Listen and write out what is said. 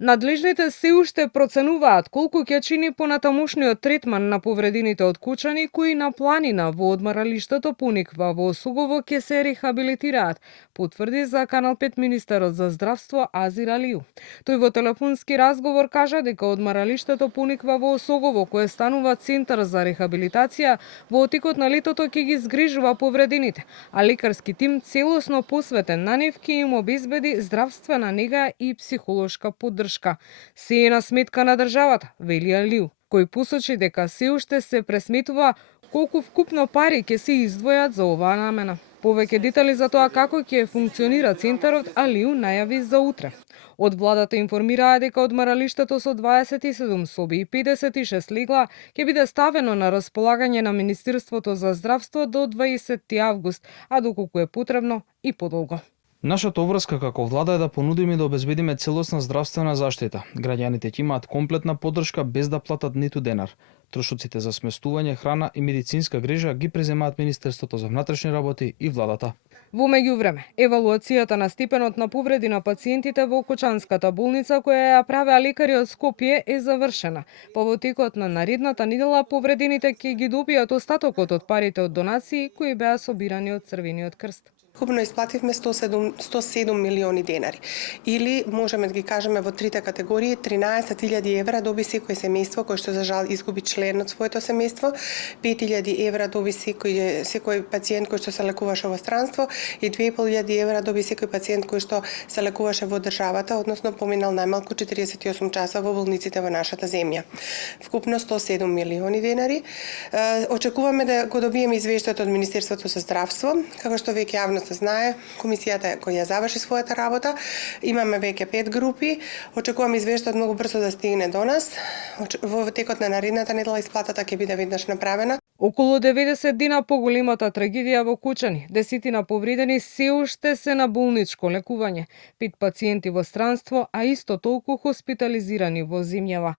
Надлежните се уште проценуваат колку ќе чини понатамушниот третман на повредените од Кучани кои на планина во одмаралиштето Пониква во Осогово ќе се рехабилитираат, потврди за Канал 5 министерот за здравство Азир Алију. Тој во телефонски разговор кажа дека одмаралиштето Пониква во Осогово, кое станува центар за рехабилитација, во отекот на летото ќе ги згрижува повредените, а лекарски тим целосно посветен на нив ќе им обезбеди здравствена нега и психолошка поддршка. Се е на сметка на државата, вели Алију, кој посочи дека се уште се пресметува колку вкупно пари ќе се издвојат за оваа намена. Повеќе детали за тоа како ќе функционира центарот Алију најави за утре. Од владата информираа дека одмаралиштето со 27 соби и 56 легла ќе биде ставено на располагање на Министерството за здравство до 20 август, а доколку е потребно и подолго. Нашата обврска како влада е да понудиме и да обезбедиме целосна здравствена заштита. Граѓаните ќе имаат комплетна поддршка без да платат ниту денар. Трошоците за сместување, храна и медицинска грижа ги преземаат Министерството за внатрешни работи и владата. Во меѓувреме, евалуацијата на степенот на повреди на пациентите во Кочанската болница која ја правеа лекари од Скопје е завршена. По во текот на наредната недела повредените ќе ги добијат остатокот од парите од донации кои беа собирани од Црвениот крст. Купно исплативме 107 милиони денари. Или можеме да ги кажеме во трите категории 13.000 евра доби секој семејство кој што за жал изгуби член од своето семејство, 5.000 евра доби секој пациент кој што се лекуваше во странство и 2.500 евра доби секој пациент кој што се лекуваше во државата, односно поминал најмалку 48 часа во болниците во нашата земја. Вкупно 107 милиони денари. Очекуваме да го добиеме извештајот од Министерството за здравство, како што веќе јавно се знае, комисијата која заврши својата работа, имаме веќе 5 групи, очекуваме извештајот многу брзо да стигне до нас. Во текот на наредната недела исплатата ќе биде веднаш направена. Околу 90 дена по големата трагедија во Кучани, десетина повредени се уште се на болничко лекување, 5 пациенти во странство, а исто толку хоспитализирани во земјава.